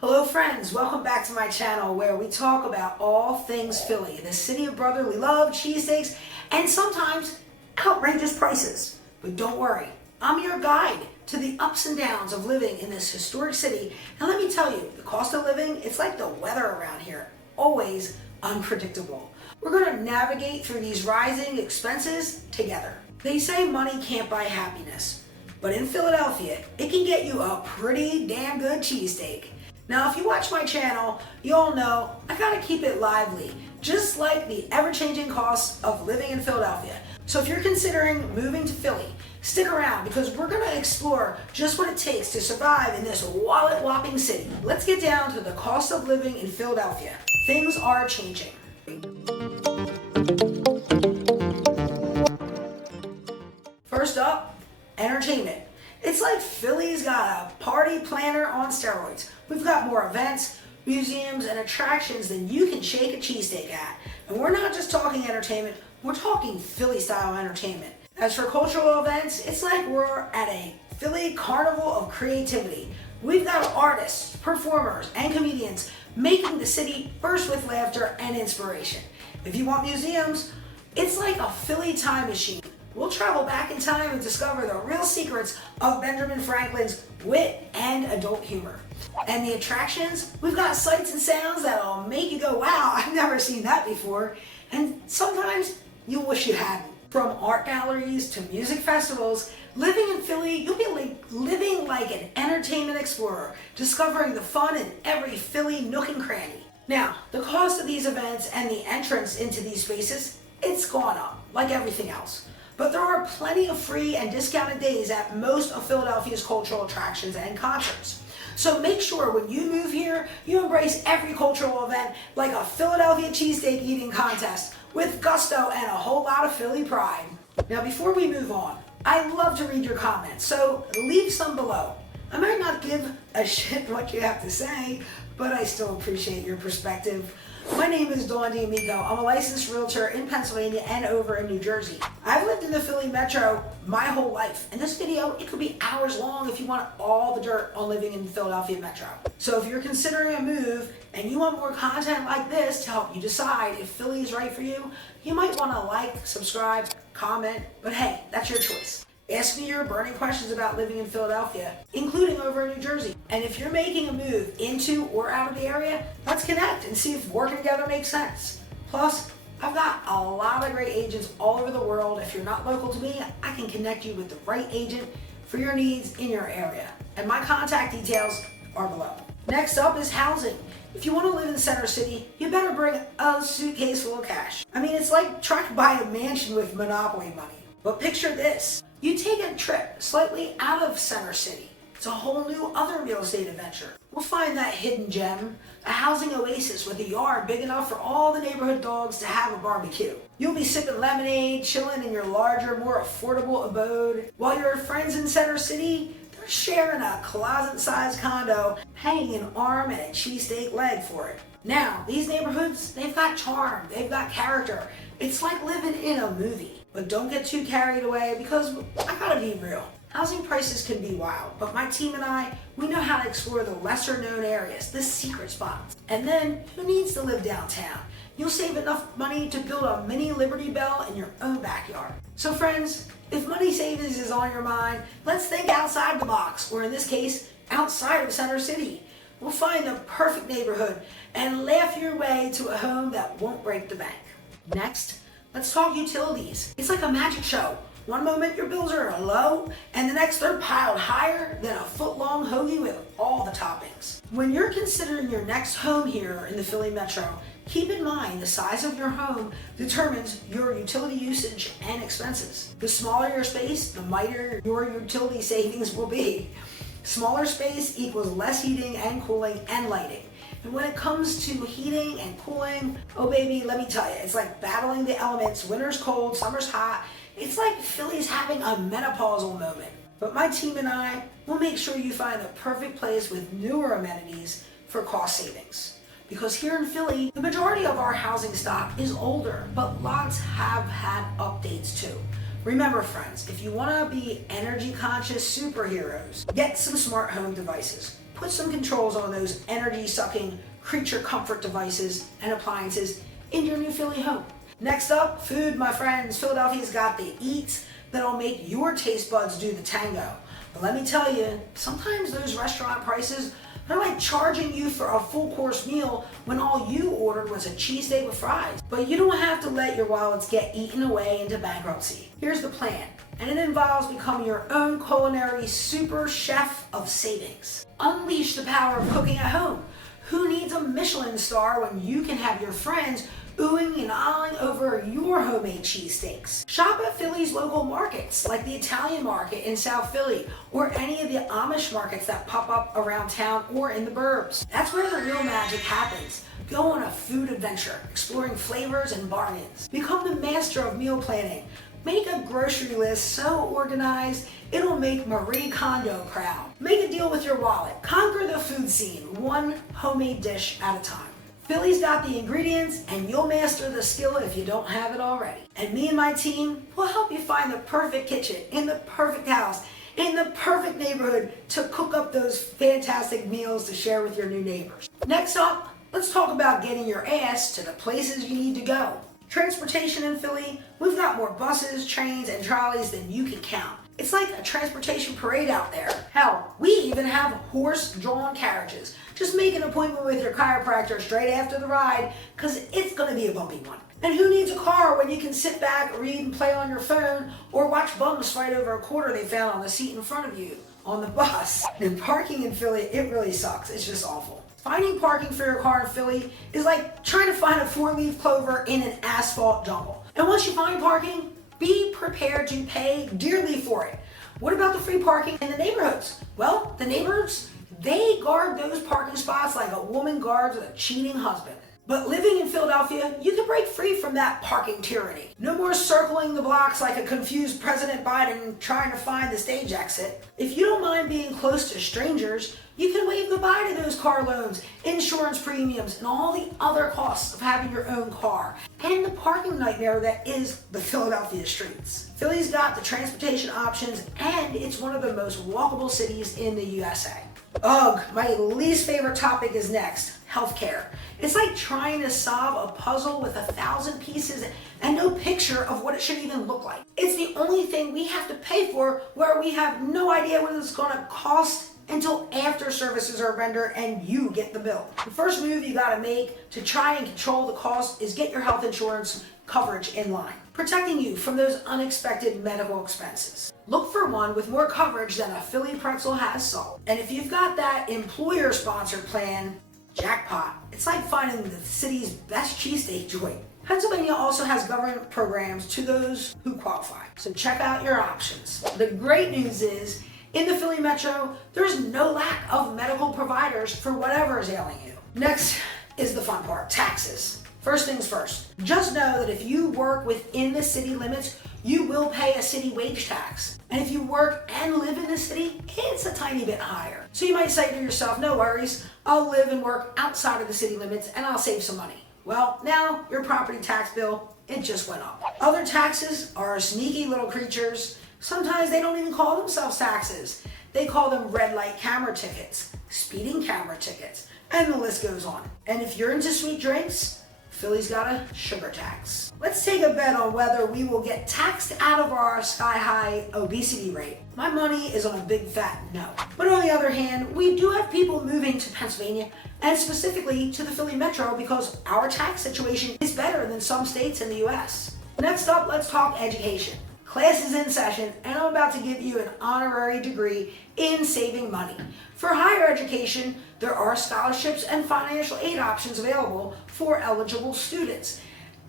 Hello friends, welcome back to my channel where we talk about all things Philly, the city of brotherly love, cheesesteaks, and sometimes outrageous prices. But don't worry, I'm your guide to the ups and downs of living in this historic city. And let me tell you, the cost of living, it's like the weather around here, always unpredictable. We're going to navigate through these rising expenses together. They say money can't buy happiness, but in Philadelphia, it can get you a pretty damn good cheesesteak. Now, if you watch my channel, you all know I gotta keep it lively, just like the ever-changing costs of living in Philadelphia. So if you're considering moving to Philly, stick around because we're gonna explore just what it takes to survive in this wallet-whopping city. Let's get down to the cost of living in Philadelphia. Things are changing. First up, entertainment. It's like Philly's got a party planner on steroids. We've got more events, museums, and attractions than you can shake a cheesesteak at. And we're not just talking entertainment, we're talking Philly-style entertainment. As for cultural events, it's like we're at a Philly carnival of creativity. We've got artists, performers, and comedians making the city burst with laughter and inspiration. If you want museums, it's like a Philly time machine. We'll travel back in time and discover the real secrets of Benjamin Franklin's wit and adult humor. And the attractions, we've got sights and sounds that'll make you go, wow, I've never seen that before. And sometimes you'll wish you hadn't. From art galleries to music festivals, living in Philly, you'll be living like an entertainment explorer, discovering the fun in every Philly nook and cranny. Now, the cost of these events and the entrance into these spaces, it's gone up, like everything else. But there are plenty of free and discounted days at most of Philadelphia's cultural attractions and concerts. So make sure when you move here, you embrace every cultural event like a Philadelphia cheesesteak eating contest with gusto and a whole lot of Philly pride. Now before we move on, I love to read your comments, so leave some below. I might not give a shit what you have to say, but I still appreciate your perspective. My name is Dawn D'Amico. I'm a licensed realtor in Pennsylvania and over in New Jersey. I've lived in the Philly metro my whole life, and this video, it could be hours long if you want all the dirt on living in the Philadelphia metro. So if you're considering a move and you want more content like this to help you decide if Philly is right for you, you might want to like, subscribe, comment, but hey, that's your choice. Ask me your burning questions about living in Philadelphia, including over in New Jersey. And if you're making a move into or out of the area, let's connect and see if working together makes sense. Plus, I've got a lot of great agents all over the world. If you're not local to me, I can connect you with the right agent for your needs in your area. And my contact details are below. Next up is housing. If you want to live in Center City, you better bring a suitcase full of cash. I mean, it's like trying to buy a mansion with Monopoly money. But picture this. You take a trip slightly out of Center City. It's a whole new other real estate adventure. We'll find that hidden gem, a housing oasis with a yard big enough for all the neighborhood dogs to have a barbecue. You'll be sipping lemonade, chilling in your larger, more affordable abode, while your friends in Center City, they're sharing a closet-sized condo, paying an arm and a cheesesteak leg for it. Now, these neighborhoods, they've got charm, they've got character. It's like living in a movie. But don't get too carried away because I gotta be real. Housing prices can be wild, but my team and I, we know how to explore the lesser known areas, the secret spots. And then, who needs to live downtown? You'll save enough money to build a mini Liberty Bell in your own backyard. So friends, if money savings is on your mind, let's think outside the box, or in this case, outside of Center City. We'll find the perfect neighborhood and laugh your way to a home that won't break the bank. Next, let's talk utilities. It's like a magic show. One moment your bills are low, and the next they're piled higher than a foot-long hoagie with all the toppings. When you're considering your next home here in the Philly metro, keep in mind the size of your home determines your utility usage and expenses. The smaller your space, the mightier your utility savings will be. Smaller space equals less heating and cooling and lighting. And when it comes to heating and cooling, oh baby, let me tell you, it's like battling the elements. Winter's cold, summer's hot. It's like Philly's having a menopausal moment. But my team and I will make sure you find the perfect place with newer amenities for cost savings. Because here in Philly, the majority of our housing stock is older, but lots have had updates too. Remember friends, if you want to be energy conscious superheroes, get some smart home devices. put some controls on those energy-sucking creature comfort devices and appliances in your new Philly home. Next up, food, my friends. Philadelphia's got the eats that'll make your taste buds do the tango. But let me tell you, sometimes those restaurant prices, they're like charging you for a full course meal when all you ordered was a cheesesteak with fries. But you don't have to let your wallets get eaten away into bankruptcy. Here's the plan, and it involves becoming your own culinary super chef of savings. Unleash the power of cooking at home. Who needs a Michelin star when you can have your friends oohing and ahhing over your homemade cheesesteaks? Shop at Philly's local markets, like the Italian market in South Philly, or any of the Amish markets that pop up around town or in the burbs. That's where the real magic happens. Go on a food adventure, exploring flavors and bargains. Become the master of meal planning. Make a grocery list so organized, it'll make Marie Kondo proud. Make a deal with your wallet. Conquer the food scene, one homemade dish at a time. Philly's got the ingredients, and you'll master the skill if you don't have it already. And me and my team will help you find the perfect kitchen, in the perfect house, in the perfect neighborhood to cook up those fantastic meals to share with your new neighbors. Next up, let's talk about getting your ass to the places you need to go. Transportation in Philly, we've got more buses, trains, and trolleys than you can count. It's like a transportation parade out there. Hell, we even have horse-drawn carriages. Just make an appointment with your chiropractor straight after the ride, because it's going to be a bumpy one. And who needs a car when you can sit back, read, and play on your phone, or watch bums fight over a quarter they found on the seat in front of you on the bus? And parking in Philly, it really sucks. It's just awful. Finding parking for your car in Philly is like trying to find a four-leaf clover in an asphalt jungle. And once you find parking, be prepared to pay dearly for it. What about the free parking in the neighborhoods? Well, the neighbors, they guard those parking spots like a woman guards a cheating husband. But living in Philadelphia, you can break free from that parking tyranny. No more circling the blocks like a confused President Biden trying to find the stage exit. If you don't mind being close to strangers, you can wave goodbye to those car loans, insurance premiums, and all the other costs of having your own car, and the parking nightmare that is the Philadelphia streets. Philly's got the transportation options, and it's one of the most walkable cities in the USA. Ugh, my least favorite topic is next, healthcare. It's like trying to solve a puzzle with 1,000 pieces and no picture of what it should even look like. It's the only thing we have to pay for where we have no idea what it's going to cost until after services are rendered and you get the bill. The first move you gotta make to try and control the cost is get your health insurance coverage in line, protecting you from those unexpected medical expenses. Look for one with more coverage than a Philly pretzel has sold. And if you've got that employer-sponsored plan, jackpot. It's like finding the city's best cheesesteak joint. Pennsylvania also has government programs to those who qualify, so check out your options. The great news is, in the Philly Metro, there's no lack of medical providers for whatever is ailing you. Next is the fun part, taxes. First things first, just know that if you work within the city limits, you will pay a city wage tax. And if you work and live in the city, it's a tiny bit higher. So you might say to yourself, no worries, I'll live and work outside of the city limits and I'll save some money. Well, now your property tax bill, it just went up. Other taxes are sneaky little creatures. Sometimes they don't even call themselves taxes. They call them red light camera tickets, speeding camera tickets, and the list goes on. And if you're into sweet drinks, Philly's got a sugar tax. Let's take a bet on whether we will get taxed out of our sky-high obesity rate. My money is on a big fat no. But on the other hand, we do have people moving to Pennsylvania and specifically to the Philly Metro because our tax situation is better than some states in the US. Next up, let's talk education. Class is in session, and I'm about to give you an honorary degree in saving money. For higher education, there are scholarships and financial aid options available for eligible students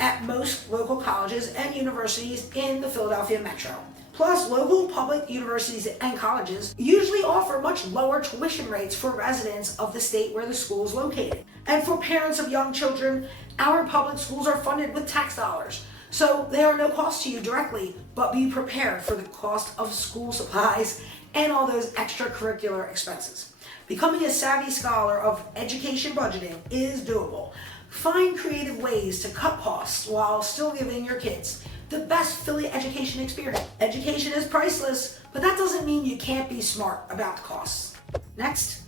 at most local colleges and universities in the Philadelphia Metro. Plus, local public universities and colleges usually offer much lower tuition rates for residents of the state where the school is located. And for parents of young children, our public schools are funded with tax dollars. So they are no cost to you directly, but be prepared for the cost of school supplies and all those extracurricular expenses. Becoming a savvy scholar of education budgeting is doable. Find creative ways to cut costs while still giving your kids the best Philly education experience. Education is priceless, but that doesn't mean you can't be smart about the costs. Next,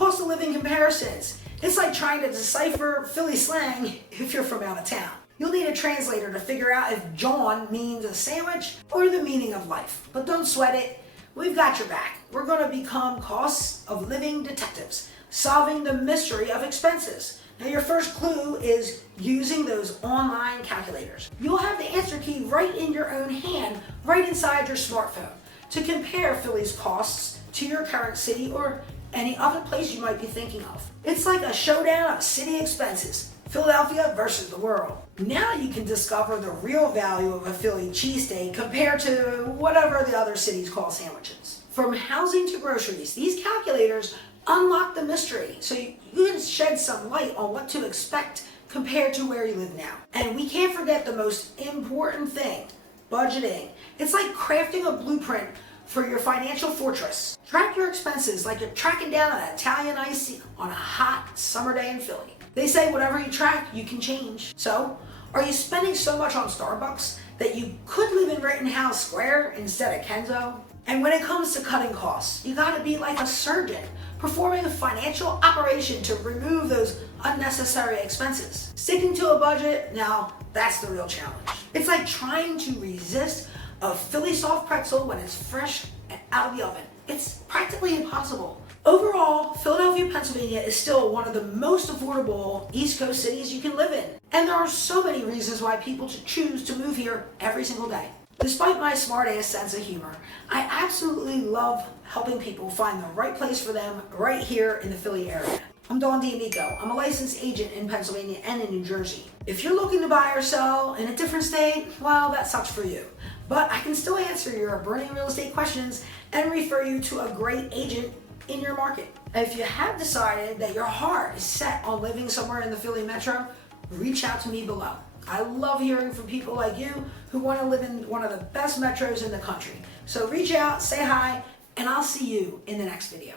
Cost of living comparisons. It's like trying to decipher Philly slang if you're from out of town. You'll need a translator to figure out if John means a sandwich or the meaning of life. But don't sweat it. We've got your back. We're going to become costs of living detectives, solving the mystery of expenses. Now your first clue is using those online calculators. You'll have the answer key right in your own hand, right inside your smartphone, to compare Philly's costs to your current city or any other place you might be thinking of. It's like a showdown of city expenses, Philadelphia versus the world. Now you can discover the real value of a Philly cheesesteak compared to whatever the other cities call sandwiches. From housing to groceries, these calculators unlock the mystery so you can shed some light on what to expect compared to where you live now. And we can't forget the most important thing, budgeting. It's like crafting a blueprint for your financial fortress. Track your expenses like you're tracking down an Italian ice on a hot summer day in Philly. They say whatever you track, you can change. So, are you spending so much on Starbucks that you could live in Rittenhouse Square instead of Kenzo? And when it comes to cutting costs, you gotta be like a surgeon, performing a financial operation to remove those unnecessary expenses. Sticking to a budget, now that's the real challenge. It's like trying to resist a Philly soft pretzel when it's fresh and out of the oven. It's practically impossible. Overall, Philadelphia, Pennsylvania is still one of the most affordable East Coast cities you can live in. And there are so many reasons why people choose to move here every single day. Despite my smart-ass sense of humor, I absolutely love helping people find the right place for them right here in the Philly area. I'm Dawn D'Amico. I'm a licensed agent in Pennsylvania and in New Jersey. If you're looking to buy or sell in a different state, well, that sucks for you. But I can still answer your burning real estate questions and refer you to a great agent in your market. If you have decided that your heart is set on living somewhere in the Philly metro, reach out to me below. I love hearing from people like you who want to live in one of the best metros in the country. So reach out, say hi, and I'll see you in the next video.